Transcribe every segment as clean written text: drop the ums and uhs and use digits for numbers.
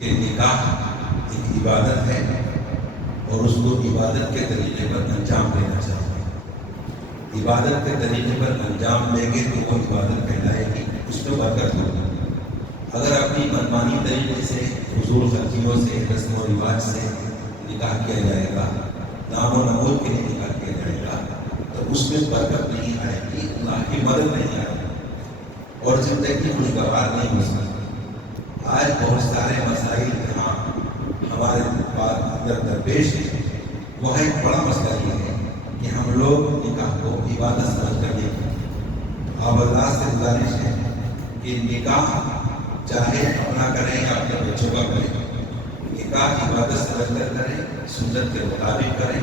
کہ نکاح ایک عبادت ہے اور اس کو عبادت کے طریقے پر انجام دینا چاہیے۔ عبادت کے طریقے پر انجام دیں گے تو وہ عبادت کہلائے گی، اس میں برکت ہوگی۔ اگر اپنی منمانی طریقے سے فضول خرچیوں سے رسم و رواج سے نکاح کیا جائے گا، نام و نمود کے لیے نکاح کیا جائے گا، تو اس میں برکت نہیں آئے گی، اللہ کی مدد نہیں آئے گی اور زندگی خوشگوار نہیں ہو سکتی۔ آج بہت سارے مسائل جہاں ہمارے اندر درپیش ہے، وہ ایک بڑا مسئلہ یہ ہے کہ ہم لوگ نکاح کو عبادت سمجھ کر نہیں کرتے۔ آپ اللہ سے گزارش ہے کہ نکاح چاہے اپنا کریں یا اپنے بچوں کا کریں، نکاح عبادت سمجھ کر کریں، سنت کے مطابق کریں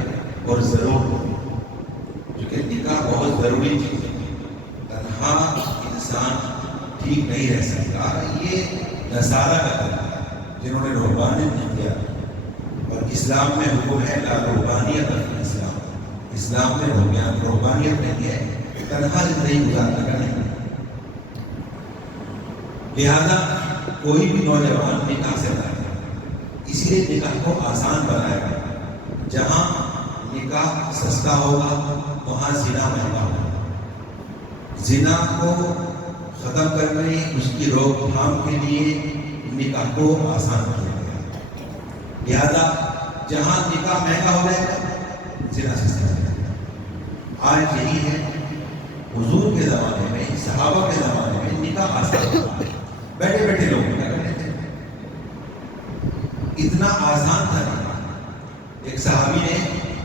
اور ضرور کریں، کیونکہ نکاح بہت ضروری چیز ہے۔ تنہا انسان ٹھیک نہیں رہ سکتا۔ یہ نصارہ کا طریقہ ہے جنہوں نے رہبانیت نہیں کیا، اور اسلام میں حکم ہے لا رہبانیت فی اسلام، اسلام میں رہبانیت نہیں ہے، تنہا زندگی گزارنے کا نہیں۔ لہذا کوئی بھی نوجوان نکاح سے کرے، اس لیے نکاح کو آسان بنایا گیا۔ جہاں نکاح سستا ہوگا وہاں زنا مہنگا ہوگا۔ زنا کو ختم کرنے، اس کی روک تھام کے لیے نکاح کو آسان کیا گیا۔ لہذا جہاں نکاح مہنگا ہو جائے گا، زنا سستا ہو جائے گا۔ آج یہی ہے، حضور کے زمانے میں، صحابہ کے زمانے میں نکاح آسان تھا، بیٹھے بیٹھے لوگ نکاح کرتے تھے، اتنا آسان تھا۔ ایک صحابی نے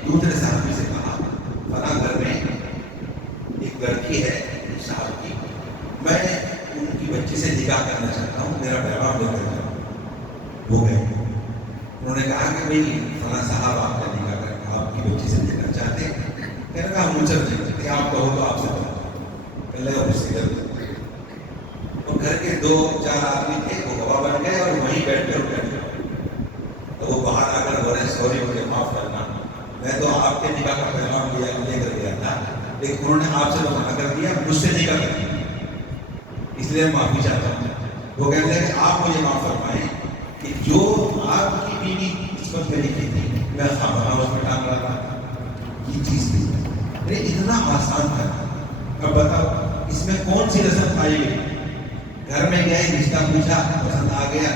دوسرے صحابی سے کہا، فلاں گھر میں ایک لڑکی ہے صاحب کی، میں ان کی بچی سے نکاح کرنا چاہتا ہوں، میرا پیغام لے کر جاؤ۔ وہ گئے، انہوں نے کہا کہ بھئی فلاں صاحب آپ کا نکاح کر آپ کی بچی سے لینا چاہتے ہیں۔ کہنے لگا ہم مجھے نہیں چاہتے، آپ کہو تو آپ سے کرو۔ کہنے لگا اس سے اور گھر کے 2-4 آدمی تھے، وہ گواہ بن گئے اور وہیں بیٹھ کر بیٹھ گئے۔ تو وہ باہر آ کر بولے سوری مجھے معاف کرنا، میں تو آپ کے نکاح کا پیغام لے کر گیا تھا، لیکن انہوں نے آپ سے تو منع کر دیا، مجھ سے نکاح کر دیا، اس لیے معافی چاہتا ہوں۔ وہ کہتے ہیں کہ آپ مجھے معاف فرمائیں کہ جو آپ کی بیوی قسمت میں لکھی تھی میں خامخواہ اس میں ٹانگ رہا تھا، یہ چیز تھی۔ اتنا آسان تھا۔ اب بتاؤ اس میں کون سی رسم آئی گئی؟ گھر میں گئے، رشتہ پوچھا، پسند آ گیا،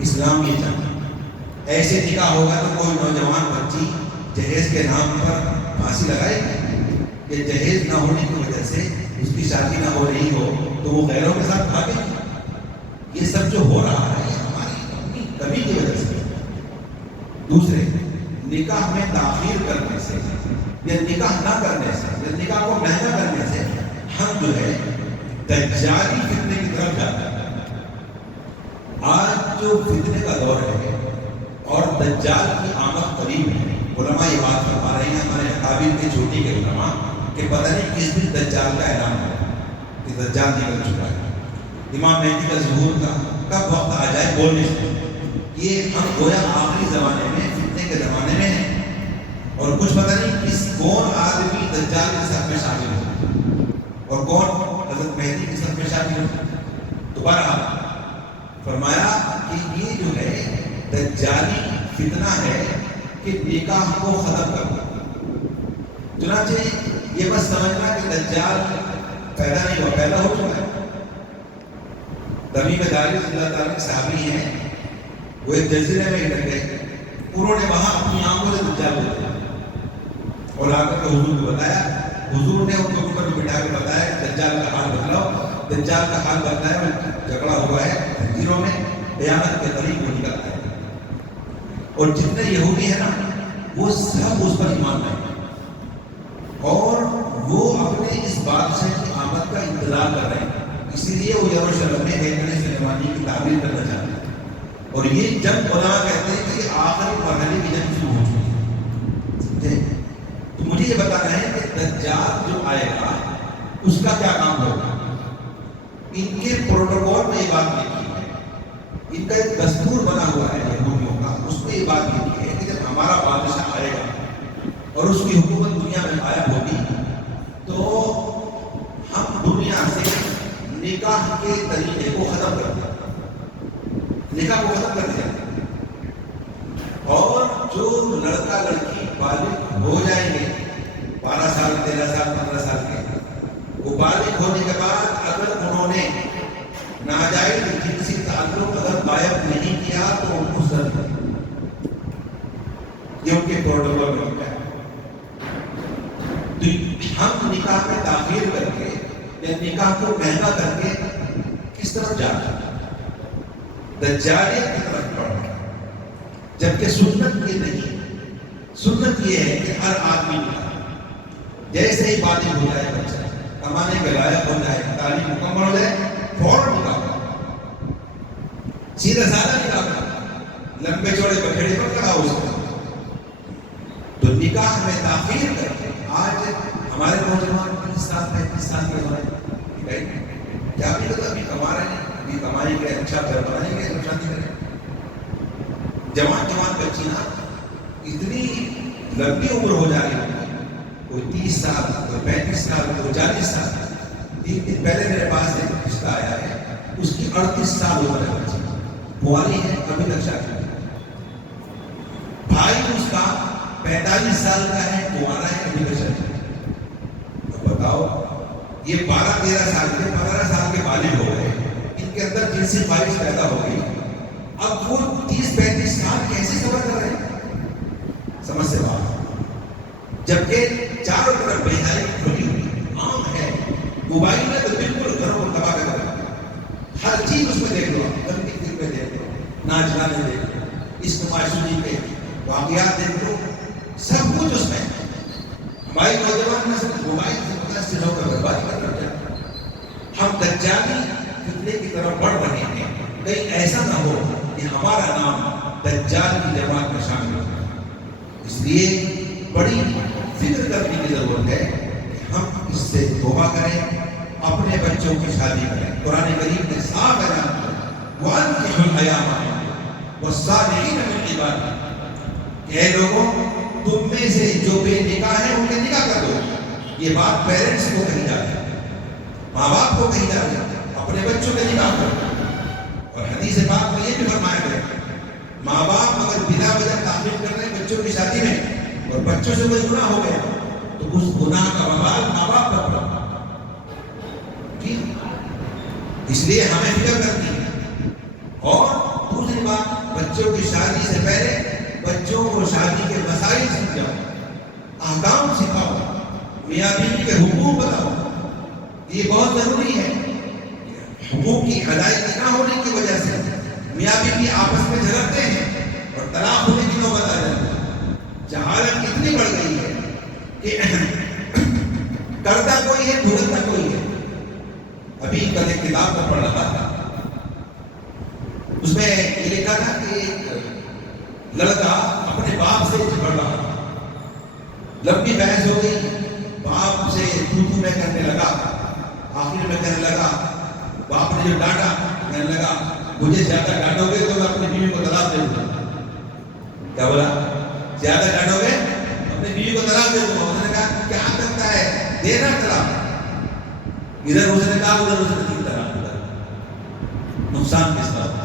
اسلام یہ چاہتا۔ ایسے نکاح ہوگا تو کوئی نوجوان بچی جہیز کے نام پر پھانسی لگائے گی، کہ جہیز نہ ہونے کی وجہ سے اس کی شادی نہ ہو رہی ہو تو وہ غیروں کے ساتھ بھاگے گی۔ یہ سب جو ہو رہا ہے یہ ہماری اپنی کمی کی وجہ سے۔ دوسرے، نکاح میں تاخیر کرنے سے یا نکاح نہ کرنے سے یا نکاح کو مہنگا کرنے سے ہم جو ہے دجالی فتنے کی طرف جاتے ہیں۔ آج جو فتنے کا دور ہے اور دجال کی آمد قریب ہے، علماء یہ بات فرما رہے ہیں، ہمارے اکابر کے چھوٹی کے علماء، کہ پتہ نہیں کس دن دجال کا اعلان ہو کہ دجال نکل چکا ہے، امام مہدی کا ظہور کا کب وقت آ جائے بول نہیں سکتے۔ یہ ہم گویا آخری زمانے میں، فتنے کے زمانے میں ہیں، اور کچھ پتہ نہیں کون آدمی دجال کے صف میں شامل ہو اور کون حضرت مہدی کے صف میں شامل ہو۔ دوبارہ فرمایا کہ یہ جو ہے دجالی فتنہ ہے کہ نکاح کو ختم کر دو۔ چنانچہ یہ بس سمجھنا کہ دجال پیدا نہیں ہوا، پیدا ہو چکا ہے۔ تمیم داری رضی اللہ تعالیٰ کے صحابی ہیں، وہ ایک جزیرے میں رہ گئے، انہوں نے وہاں اپنی آنکھوں سے دجال کو دیکھا اور آ کر کے حضور کو بتایا، حضور نے ان کو اوپر بٹھا کے بتایا کہ دجال کا حال بدلاؤ، دجال کا حال بدلا ہے، جھگڑا ہوا ہے زنجیروں میں، قیامت کے قریب وہ نکل آئے گا۔ اور جتنے یہودی ہیں نا وہ سب اس پر ایمان لائے اور وہ اپنے اس بادشاہ کی آمد کا انتظار کر رہے ہیں، اسی لیے وہ یروشلم میں ہیکل سلیمانی کی تعمیر کرنا چاہتے ہیں۔ اور یہ جنگ علماء کہتے ہیں کہ یہ آخری مرحلے کی جنگ شروع ہو چکی ہے۔ تو مجھے یہ بتا رہے ہیں کہ دجال جو آئے گا اس کا کیا کام ہوگا؟ ان کے پروٹوکول میں یہ بات لکھی ہے، ان کا ایک دستور بنا ہوا ہے یہودیوں کا، اس میں یہ بات لکھی ہے کہ جب ہمارا بادشاہ آئے گا اور اس کی حکومت دنیا میں قائم ہوگی تو ہم دنیا سے نکاح کے طریقے کو ختم کر دیں نکاح کو ختم کر دیا. اور جو لڑکا لڑکی بالغ ہو جائیں گے 12 سال 13 سال 15 سال کے, وہ بالغ ہونے کے بعد اگر انہوں نے ناجائز جنسی تعلق اگر قائم نہیں کیا تو ان کو سزا, یہ ان کے پروٹوکول میں ہوتا ہے. تو ہم نکاح میں تاخیر کر کے یا نکاح کو مہنگا کر کے کس طرف جا رہے ہیں؟ دجالیت کی طرف بڑھ رہے ہیں, جبکہ سنت یہ نہیں. سنت یہ ہے کہ ہر آدمی جیسے ہی بالغ ہو جائے, بچہ کمانے کے لائق ہو جائے, تعلیم مکمل ہو جائے, فوراً نکاح کرو, سیدھا سادہ نکاح کرو, لمبے چوڑے بکھیڑے پر لگاؤ اس کو. تو نکاح میں تاخیر کر کے آج ہمارے نوجوان 30 سال 35 سال کے ہمارے کیا بھی تو ابھی کما رہے ہیں, ابھی کمائیں گے, اچھا گھر بنائیں گے تو شادی کریں. جوان بچی نا اتنی لمبی عمر ہو جا رہی ہے, کوئی 30 سال, کوئی 35 سال, کوئی 40 سال. 3 دن پہلے میرے پاس ایک رشتہ آیا ہے, اس کی 38 سال عمر ہے بچی, کنواری ہے, ابھی تک شادی نہیں. بھائی اس کا 45 سال کا ہے, کنوارا ہے, ابھی تک شادی نہیں. تو بتاؤ یہ 12-13 سال کے 15 سال کے بالغ ہو گئے, ان کے اندر جنسی خواہش پیدا ہو گئی. اب وہ 30-35 سال کیسے صبر کر رہے ہیں؟ سمجھ سے باہر. جبکہ چاروں طرف بے حیائی کھلی ہوئی عام ہے. موبائل میں تو بالکل گھروں کو تباہ کر رہا ہے. ہر چیز اس میں دیکھ لو, گندی فلمیں دیکھ لو, ناچ گانے دیکھ لو, اس معاشرے کے واقعات دیکھ لو, سب کچھ اس میں. ہماری نوجوان نسل موبائل سے متاثر ہو کر بربادی کر رہے ہیں. ہم دجالی فتنے کی طرف بڑھ رہے ہیں. کہیں ایسا نہ ہو کہ ہمارا نام دجال کی جماعت میں شامل ہو. اس لیے بڑی فکر کرنے کی ضرورت ہے کہ ہم اس سے توبہ کریں, اپنے بچوں کی شادی کریں. قرآن کریم نے صاف اعلان کیا, وَأَنكِحُوا الْأَيَامَ وَالصَّالِحِينَ مِنْ عِبَادِكُمْ, کہ اے لوگوں تم میں سے جو بے نکاح ہیں ان کے نکاح کر دو. یہ بات پیرنٹس کو کہی جا رہی ہے, ماں باپ کو کہی جا رہی ہے, اپنے بچوں کے نکاح کرو. اور حدیث پاک میں یہ بھی فرمایا گیا, ماں باپ اگر بلا وجہ تعمیر کر رہے ہیں بچوں کی شادی میں اور بچوں سے کوئی گناہ ہو گیا تو اس گناہ کا وبال ماں باپ پر پڑا. اس لیے ہمیں فکر کرنی ہے. اور دوسری بات, بچوں کی شادی سے پہلے بچوں کو شادی کے مسائل سمجھاؤ, احکام سکھاؤ, میاں بیوی کے حقوق بتاؤ. یہ بہت ضروری ہے. حقوق کی ادائیگی نہ ہونے کی وجہ سے میاں بیوی آپس میں جھگڑتے ہیں اور طلاق ہونے کی نوبت آ جاتی ہے. جہالت اتنی بڑھ گئی ہے کہ کرتا کوئی ہے, بھگتتا کوئی ہے. ابھی کل ایک کتاب میں پڑھ رہا تھا, اس میں یہ لکھا تھا کہ ایک لڑکا اپنے باپ سے جھگڑ رہا تھا. لمبی بحث ہو گئی, باپ سے تو میں کرنے لگا. آخر میں کہنے لگا, باپ نے جو ڈانٹا کہنے لگا مجھے زیادہ ڈانٹو گے تو میں اپنی بیوی کو طلاق دے دوں گا. کیا بولا؟ زیادہ ڈانٹو گے اپنی بیوی کو طلاق دے دوں گا. اس نے کہا کیا کرتا ہے, دینا طلاق. ادھر اس نے کہا, ادھر اس نے دی طلاق. نقصان کس طرح؟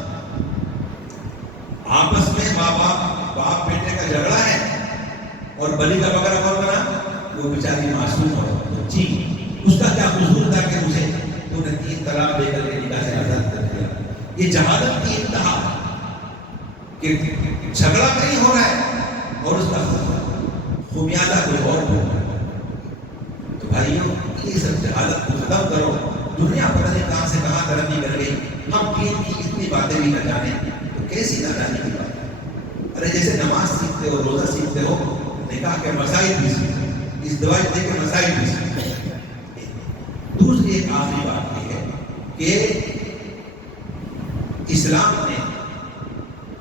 آپس میں باپ بیٹے کا جھگڑا ہے اور بلی کا بکرا کون بنا؟ وہ بیچاری معصوم ہو جی, اس کا کیا قصور تھا کہ اسے تو نے 3 طلاق دے کر کے نکاح سے آزاد کر دیا. یہ جہالت کی انتہا کہ جھگڑا نہیں ہو رہا ہے اور اس کا خمیازہ کوئی اور ہو رہا ہے. تو بھائیوں, یہ سب جہالت کو ختم کرو. دنیا پتہ نہیں کہاں سے کہاں ترقی کر گئی. ہم دین کی اتنی باتیں بھی نہ جانیں تو کیسی نادانی کی بات ہے. ارے جیسے نماز سیکھتے ہو, روزہ سیکھتے ہو, نکاح کے مسائل بھی سیکھتے, اس دوائی دے کے مسائل بھی سیکھتے. دوسری ایک آخری بات یہ ہے کہ اسلام نے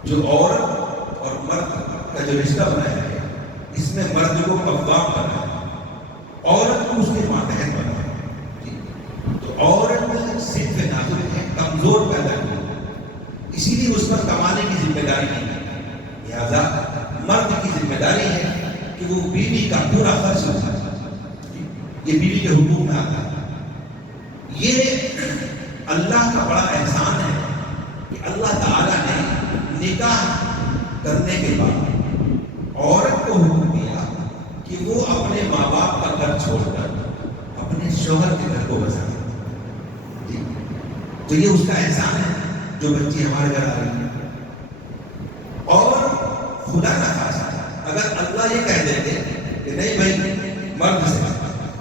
جو عورت اور مرد کا جو رشتہ بنایا ہے, اس میں مرد کو قوام بنایا ہے, عورت کو اس کے ماتحت بنایا ہے. تو عورت صرف نازک ہے, کمزور پیدا کی, اسی لیے اس پر کمانے کی ذمہ داری نہیں ہے. لہذا مرد کی ذمہ داری ہے کہ وہ بیوی کا پورا خرچ اٹھائے. یہ بیوی کے حقوق میں آتا ہے. یہ اللہ کا بڑا احسان ہے کہ اللہ تعالیٰ نے نکاح کرنے کے بعد عورت کو حکم دیا کہ وہ اپنے ماں باپ کا گھر چھوڑ کر اپنے شوہر کے گھر کو بسائے. تو یہ اس کا احسان ہے جو بچی ہمارے گھر آ رہی ہے. اور خدا نہ خاصا اگر اللہ یہ کہہ دیتے کہ نہیں بھائی مرد سے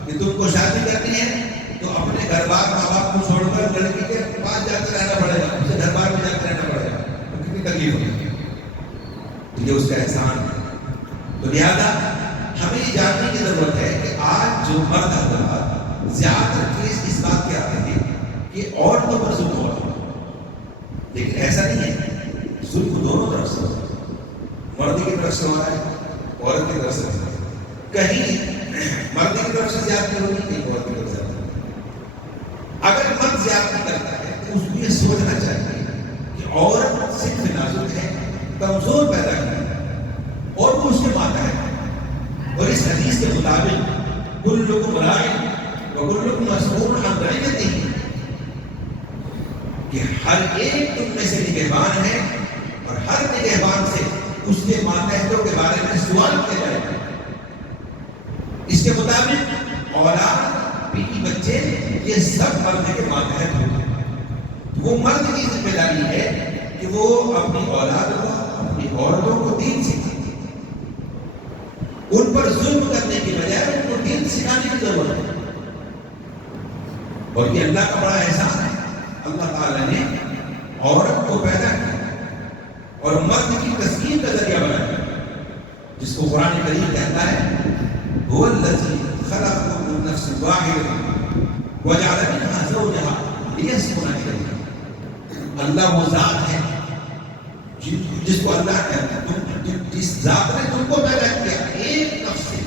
کہ تم کو شادی کرنی ہے تو اپنے گھر بار ماں باپ کو چھوڑ کر لڑکی کے پاس جا کر رہنا پڑے گا, اسے گھر بار میں جا کر رہنا پڑے گا, تو کتنی تکلیف ہوگی. تو یہ اس کا احسان ہے. تو لہٰذا ہمیں یہ جاننے کی ضرورت ہے کہ آج جو مرد حضرات زیادہ تر کیس اس بات کے آتے ہیں کہ عورتوں پر ظلم ہو رہا ہے, لیکن ایسا نہیں ہے. ظلم دونوں طرف سے, مرد کی طرف سے ہو رہا ہے, عورت کی طرف سے. کہیں مرد کی طرف سے زیادتی ہوگی, کہیں عورت کی طرف سے. اگر مرد زیادتی کرتا ہے تو اس کو یہ سوچنا چاہیے کہ عورت صرف نازک ہے, کمزور پیدا کی ہے اور وہ اس کے ماتا ہے. اور اس حدیث کے مطابق کلکم راع وکلکم مسئول عن رعیتہ, کہ ہر ایک تم میں سے نگہبان ہے اور ہر نگہبان سے اس کے ماتحتوں کے بارے میں سوال کیا جائے گا. اس کے مطابق اولاد, بیوی, بچے یہ سب مرد کے ماتحت ہوتے ہیں. وہ مرد کی ذمہ داری ہے کہ وہ اپنی اولاد کو, اپنی عورتوں کو دین سکھائے. ان پر ظلم کرنے کی بجائے ان کو دین سکھانے کی ضرورت ہے. اور یہ اللہ کا بڑا احسان ہے. اللہ تعالیٰ نے عورت کو پیدا کیا اور مرد کی تسکین کا ذریعہ بنایا, جس کو قرآن کریم کہتا ہے هو الذی خلقکم من نفس واحدۃ وجعل منها زوجها لیسکن الیہا. اللہ وہ ذات ہے جس کو اللہ کہتا ہے, جس ذات نے تم کو پیدا کیا ایک نفس سے,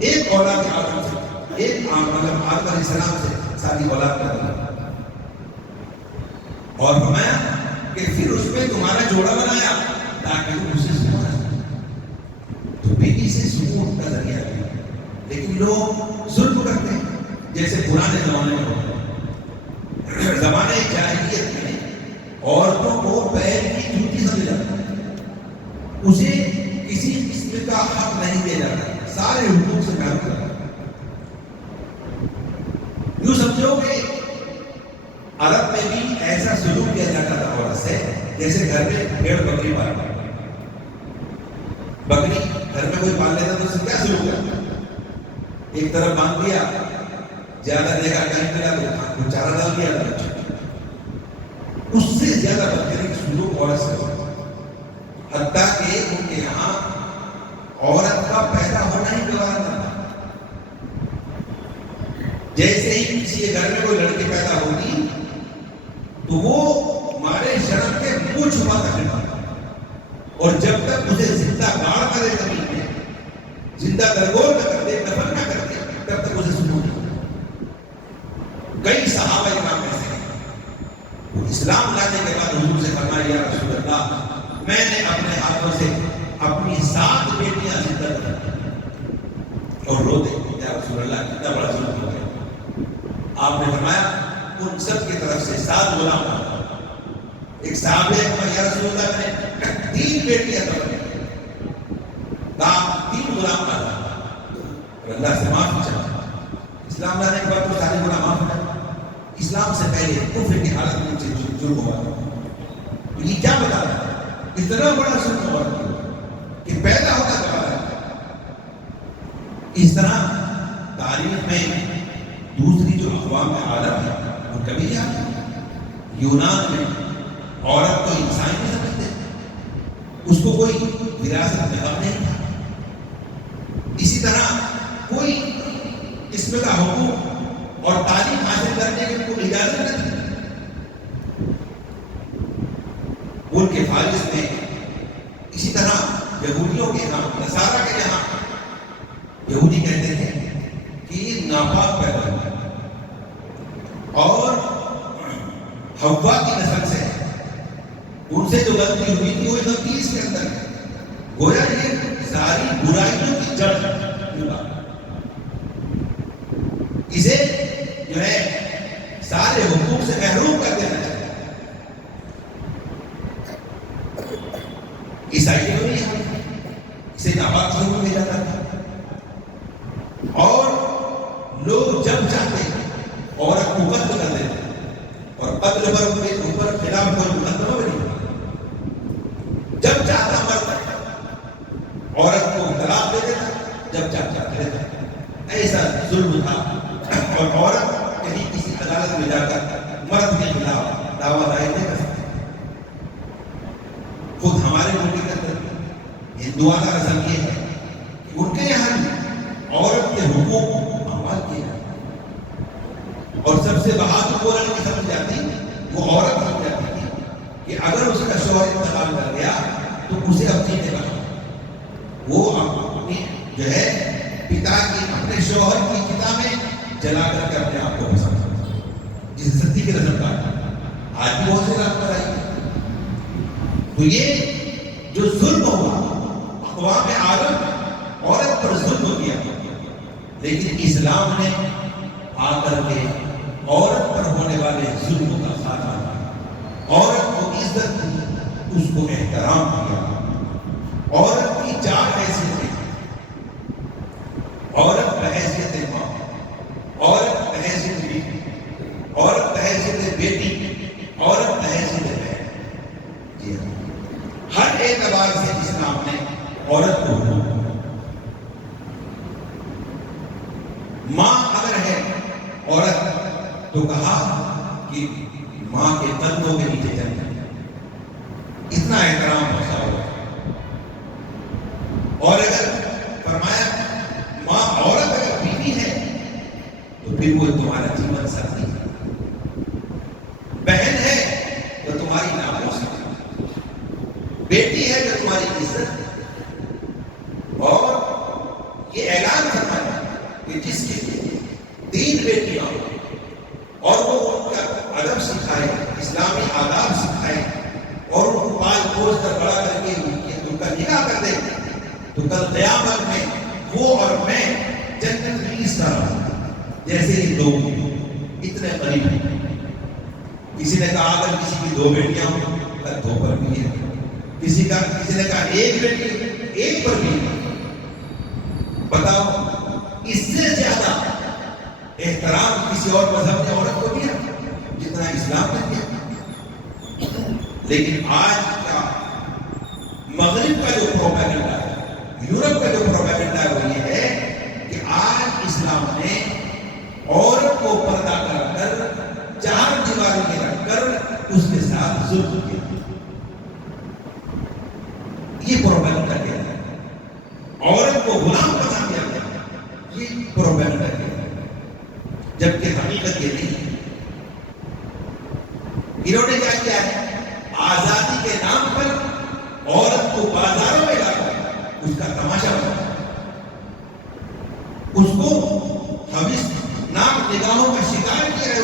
ایک اولاد آدم سے, ایک آدم علیہ السلام سے ساری اولاد پیدا کی. اور فرمایا کہ پھر اس میں تمہارا جوڑا بنایا تاکہ تم اسے سکون حاصل. تو بیوی سے سکون کا ذریعہ ہے. لیکن لوگ ظلم کرتے ہیں جیسے پرانے زمانے میں ہوتا ہے. زمانے جاہلیت میں عورتوں کو پیر کی جوتی سمجھا جاتا ہے, اسے کسی قسم کا حق نہیں دیا جاتا, سارے حقوق سے محروم کرتا ہے. یوں سمجھو کہ عرب میں بھی ایسا سلوک کیا جاتا تھا عورت سے جیسے گھر میں بھیڑ بکری پالنا. بکری گھر میں کوئی پال لیتا تو اس سے کیا سلوک کرتا, ایک طرف باندھ دیا, زیادہ دیکھا کہیں ملا تو چارہ ڈال دیا. اس سے زیادہ بدترین سلوک عورت سے ہوتا, حتیٰ کہ ان کے یہاں عورت کا پیدا ہونا ہی گوارا نہ تھا. جیسے ہی کسی کے گھر میں کوئی لڑکی پیدا ہوتی تو وہ مارے شرم کے منہ چھپا کر رہتا, اور جب تک اسے زندہ گاڑ کرے زمین میں, زندہ درگور نہ کر دے, دفن نہ کر دے, تب تک اسے سکون نہیں. کئی صحابہ کرام ایسے ہیں, اسلام لانے کے بعد حضور سے فرمایا یا رسول اللہ, میں نے اپنے ہاتھوں سے اپنی 7 بیٹیاں زندہ کر دی. اور رو دے یا رسول اللہ کتنا بڑا ظلم ہو گیا. آپ نے فرمایا ان سب کی طرف سے 7 غلام ہو. ایک صحابہ نے یا رسول اللہ میں نے 3 بیٹیاں تو 3 غلام کا اور اللہ سے معافی چاہا. اسلام لانے کے بعد تو سارے گناہ معاف ہو گئے. اسلام سے پہلے کفر کی حالت میں سے جرم ہوا. تو یہ کیا بتا رہا ہے, اتنا بڑا ظلم ہوا کہ پیدا ہوتا گوارا. اس طرح تاریخ میں دوسری جو اقوام عالم ہے وہ کبھی یونان میں عورت کو انسان نہیں سمجھتے, اس کو کوئی وراثت میں حق نہیں تھا. اسی طرح کوئی قسم کا حقوق اور تعلیم حاصل کرنے کی کوئی اجازت نہیں تھی. ان کے فارس میں اسی طرح یہودیوں کے یہاں, نصارہ کے یہاں, یہودی کہتے تھے کہ ناپاک پیدا ہوا اور حوا کی نسل سے, ان سے جو غلطی ہوئی تھی وہ غلطی اس کے اندر ہے. گویا یہ ساری برائیوں کی جڑ ہے. اسے جو ہے سارے حقوق سے محروم کر دینا چاہیے. عیسائی تو نہیں ہے، اسے ناپاک ضرور دیا جاتا تھا، اور لوگ جب چاہتے عورت کو قتل کر دیتے، اور قتل پر کے اوپر خلاف کوئی مقدمہ بھی نہیں، جب چاہتا مرد عورت کو طلاق دے دیتا، جب چاہتا دیتا، ایسا ظلم تھا۔ اور عورت کہیں کسی عدالت میں جا کر مرد کے خلاف دعویٰ دائر نہیں کر سکتی۔ خود ہمارے ملک کے اندر ہندوانہ رسم یہ ہے کہ ان کے یہاں عورت کے حقوق اعمال کیے جاتے، اور سب سے بہادر وہ لڑکی سمجھ جاتی، وہ عورت سمجھ جاتی تھی کہ اگر اس کا شوہر انتقال کر گیا تو اسے اب جینے لگا، وہ اپنی جو ہے پتا کی اپنے شوہر کی کتابیں جلا کر کے اپنے آپ کو پسند کرتا، جسے ستی کی رسم کہا۔ آج بھی بہت سے رات پر آئی۔ تو یہ جو ظلم ہوا، اقوام عالم عورت پر ظلم کیا، لیکن اسلام نے آ کر کے عورت پر ہونے والے ظلم کا خاتمہ کیا، عورت کو عزت دی، اس کو احترام دیا۔ عورت کی چار حیثیتیں، عورت بحیثیت ماں، عورت بحیثیت بیوی، عورت بحیثیت بیٹی، عورت بحیثیت بہن۔ جی ہاں، ہر اعتبار سے اسلام نے عورت کو ماں اگر ہے عورت تو کہا کہ ماں کے قدموں کے نیچے جنت، اتنا احترام ہوتا ہو۔ اور اگر فرمایا ماں عورت اگر بیوی ہے تو پھر وہ تمہارا جیون ساتھی ہے، بہن ہے تو تمہاری ناموس ہے، بیٹی ہے تو تمہاری عزت ہے۔ اور یہ اعلان فرمایا کہ جس کی 3 بیٹیاں اور وہ ان کا ادب سکھائے، اسلامی آداب سکھائے، اور ان کو پال پوس کر بڑا کر کے ان کا نکاح کر دے، تو کل قیامت میں وہ اور میں جنت میں اس طرح جیسے ہی دو اتنے قریب ہیں۔ کسی نے کہا اگر کسی کی 2 بیٹیاں ہوں کل 2 پر بھی ہے، کسی نے کہا 1 بیٹی 1 پر بھی ہے۔ بتاؤ اس سے زیادہ احترام کسی اور مذہب نے عورت کو دیا جتنا اسلام نے دیا؟ لیکن آج کا مغرب کا جو پروپیگنڈا ہے، یورپ کا جو پروپیگنڈا ہے، وہ یہ ہے کہ آج اسلام نے عورت کو پردہ کر کر 4 دیواری میں رکھ کر اس کے ساتھ ظلم کیا۔ یہ پروپیگنڈا کیا ہے؟ عورت کو غلام بنا دیا گیا، یہ پروپیگنڈا کیا ہے؟ جبکہ حقیقت یہ نہیں ہے۔ انہوں نے کیا کیا ہے؟ آزادی کے نام پر عورت کو بازاروں میں لا کر اس کا تماشا بنا، اس کو حوث ناک نگاہوں کا شکار کیا ہے،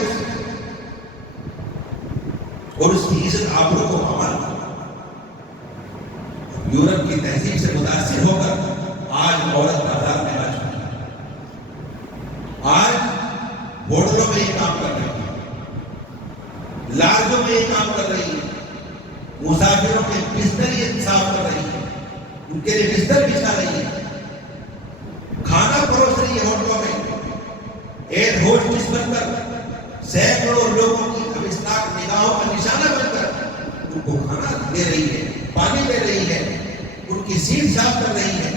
اور اس کی عزت آبرو کو پامال کیا۔ یورپ کی تہذیب سے متاثر ہو کر آج عورت بازار میں آ چکی ہے، آج ہوٹلوں میں یہ کام کر رہی ہے، لاجوں میں یہ کام کر رہی ہے، مسافروں کے بستر یہ صاف کر رہی ہے، ان کے لیے بستر بچھا رہی ہے، کھانا پروس رہی ہے ہوٹلوں میں، ایئر ہوسٹس بن کر سینکڑوں لوگوں کی ابسناک نگاہوں کا نشانہ بن کر ان کو کھانا دے رہی ہے، پانی دے رہی ہے، ان کی سیٹ صاف کر رہی ہے،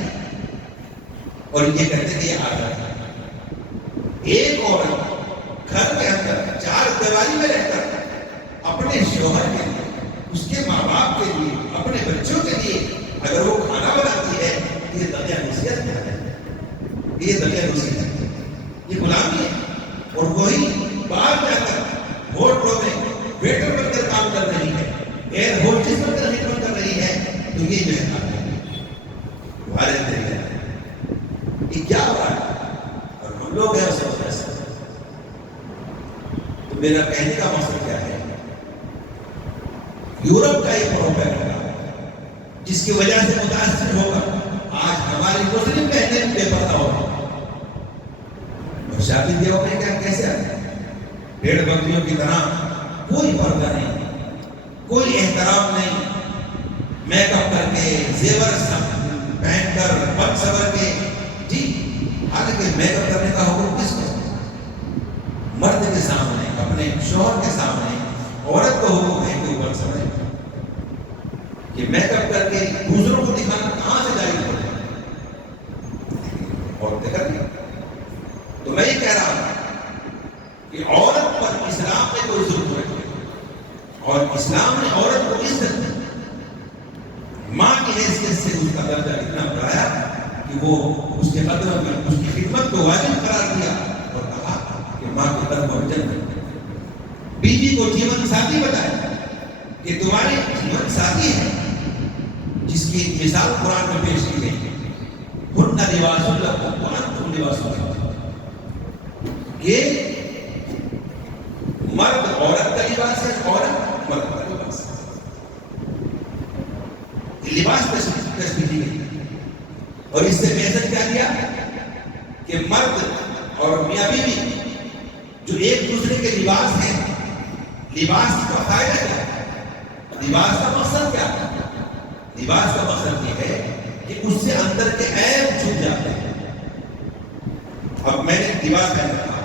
اور یہ کہتے کہ یہ آزاد ہے۔ ایک عورت گھر کے اندر 4 دیواری میں رہ کر اپنے شوہر کے لیے، اس کے ماں باپ کے لیے، اپنے بچوں کے لیے اگر وہ کھانا بناتی ہے، یہ دنیا نصیحت ہے، یہ دنیا نصیحت ہے، یہ غلامی ہے۔ اور وہی باہر جا کر ہوٹلوں میں ویٹر بن کر کام کر رہی ہے، ایئر ہوسٹس بن کر خدمت کر رہی ہے، تو یہ جو ہے بھارت ہے، یہ کیا بات ہے؟ اور ہم لوگ ہیں اسے فیصلہ۔ تو میرا کہنے کا مقصد کیا ہے؟ یورپ کا یہ پروپیگنڈا جس کی وجہ سے متاثر ہوگا آج ہماری مسلم بہنیں بے پردہ ہو رہی ہیں، اور شادی بیاہوں میں کیا کیسے آتے ہیں؟ بھیڑ بکریوں کی طرح، کوئی پردہ نہیں، کوئی احترام نہیں، میک اپ کر کے زیور پہن کر بن سور کے جی، حالانکہ میک اپ کرنے کا حکم کس کو؟ مرد کے سامنے، اپنے شوہر کے سامنے عورت کو حکم ہے کہ اوپر سمجھے کہ میک اپ کر کے دوسروں کو دکھانا کہاں سے جائز ہو جائے؟ عورتیں کر لیں۔ تو میں یہ کہہ رہا ہوں کہ عورت پر اسلام نے کوئی ظلم نہیں، اور اسلام نے عورت کو عزت دی، ماں کی حیثیت سے اس کا درجہ اتنا بڑھایا کہ وہ اس کے قدر میں اس کی خدمت کو واجب قرار دیا اور کہا کہ ماں کے قدم پر جنت۔ بیوی کو جیون ساتھی بتایا کہ تمہاری جیون ساتھی ہے، جس کی مثال قرآن میں پیش کی گئی ہے، ہن لباس لکم وانتم لباس لہن۔ یہ مرد عورت کا لباس ہے، عورت مرد کا لباس ہے۔ لباس تشبیہ کی گئی اور اس سے میسج کیا دیا کہ مرد اور میاں بیوی جو ایک دوسرے کے لباس ہیں، لباس کا فائدہ کیا ہے؟ لباس کا مقصد کیا ہے؟ لباس کا مقصد یہ ہے کہ اس سے اندر کے عیب چھپ جاتے ہیں۔ اب میں نے لباس پہن رکھا،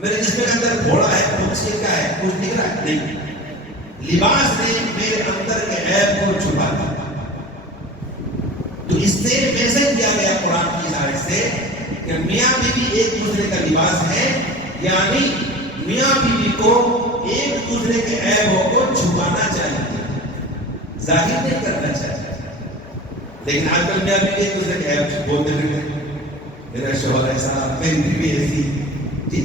میرے جسم کے اندر گھوڑا ہے، اس سے کیا ہے؟ کچھ دکھ رہا ہے؟ نہیں، لباس نے میرے اندر کے عیب کو چھپا دیا۔ تو اس سے میسج دیا گیا قرآن کی آیت سے کہ میاں بیوی ایک دوسرے کا لباس ہے، یعنی میاں بیوی کو ایک دوسرے کے عیبوں کو چھپانا چاہیے، ظاہر نہیں کرنا چاہیے۔ لیکن آج کل میاں بیوی ایک دوسرے کے عیب بولتے رہتے ہیں، میرا شوہر ایسا، میری بیوی ایسی، جی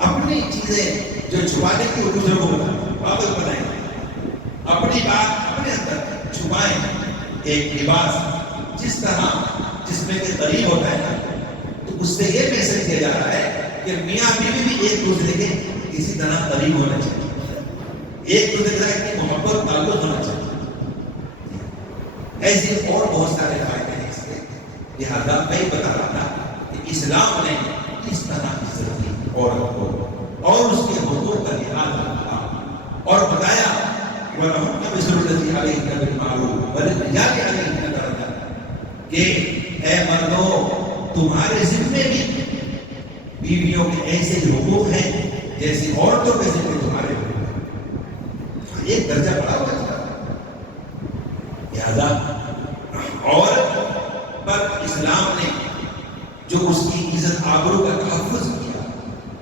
اپنی چیزیں جو چھپانے کی دوسرے کو واپس بنائیں، اپنی بات اپنے اندر چھپائیں۔ ایک لباس جس طرح جس میں کے قریب ہوتا ہے نا، تو اس سے یہ میسج دیا جا رہا ہے کہ میاں بیوی بھی ایک دوسرے کے کسی طرح قریب ہونا چاہیے، ایک دوسرے کے ساتھ محبت تعلق ہونا چاہیے۔ ایسے اور بہت سارے فائدے ہیں اس کے، لہٰذا میں بتا رہا تھا کہ اسلام نے اس طرح عزت دی عورت کو اور اس کے حقوق کا لحاظ رکھا اور بتایا وَلَهُنَّ مِثْلُ الَّذِي عَلَيْهِنَّ بِالْمَعْرُوفِ وَلِلرِّجَالِ عَلَيْهِنَّ دَرَجَةٌ، کہ اے مردوں تمہارے ذمے بھی بیویوں کے ایسے حقوق ہیں جیسے عورتوں کے ذمے تمہارے حقوق ہیں، ایک درجہ بڑا ہوتا ہے۔ لہذا عورت پر اسلام نے جو اس کی عزت آبرو کا تحفظ کیا،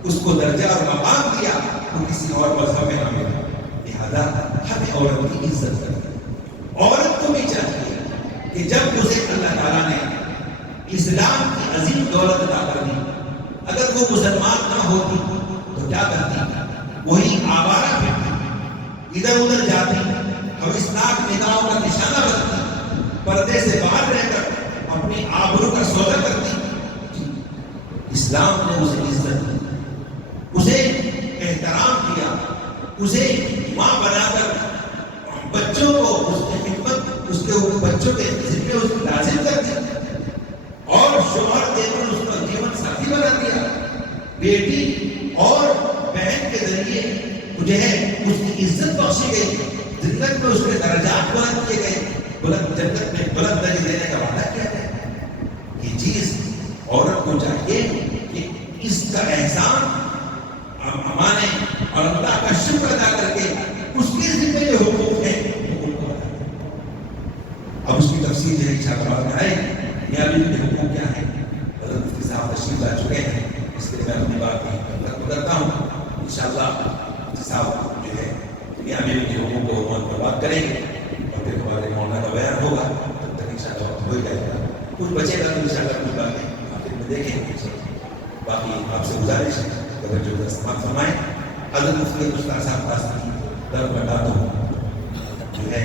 اس کو درجہ اور مقام دیا، وہ کسی اور مذہب میں نہ ملا۔ لہذا ہمیں عورت کی عزت کریں۔ عورت کو بھی چاہیے کہ جب اسے اللہ تعالیٰ نے اسلام کی عظیم دولت عطا کر دی، اگر وہ مسلمان نہ ہوتی تو کیا کرتی؟ وہی آوارہ پھرتی، ادھر ادھر جاتی، حوثناک نگاہوں کا نشانہ بنتی، پردے سے باہر رہ کر اپنی آبرو کا سودا کرتی۔ اسلام نے اسے عزت دی، اسے احترام دیا، اسے ماں بنا کر بچوں کو اس کی خدمت، اس کے بچوں کے ذمے اس کی لازم کر دی، اور شوہر دے کر اس کا جیون ساتھی بنا دیا۔ بیٹی اور بہن کے ذریعے جو ہے اس کی عزت بخشی گئی، جنت میں اس کے درجات بلند کیے گئے، بلند جنت میں بلند درجے دینے کا وعدہ کیا ہے۔ یہ چیز عورت کو چاہیے کہ اس کا احسان ہمارے اور اللہ کا شکر ادا کر کے اس کے ذمہ جو حقوق ہیں ان کو ادا کریں۔ اب اس کی تفصیل ہے انشاءاللہ میں آئے گی، میاں بیوی کے حقوق کیا ہیں، حضرت مفتی صاحب تشریف لا چکے ہیں، اس لیے میں اپنی بات ختم کرتا ہوں۔ انشاءاللہ مفتی صاحب جو ہے میاں بیوی کے حقوق کو عنوان پر بات کریں گے اور پھر ہمارے مولانا کا بیان ہوگا، تب تک انشاءاللہ وقت ہو جائے گا، کچھ بچے گا تو انشاءاللہ کچھ باتیں آخر میں دیکھیں گے۔ باقی آپ سے گزارش ہے توجہ کا استعمال فرمائیں۔ حضرت مفتی استاد صاحب قاسمی دربار جو ہے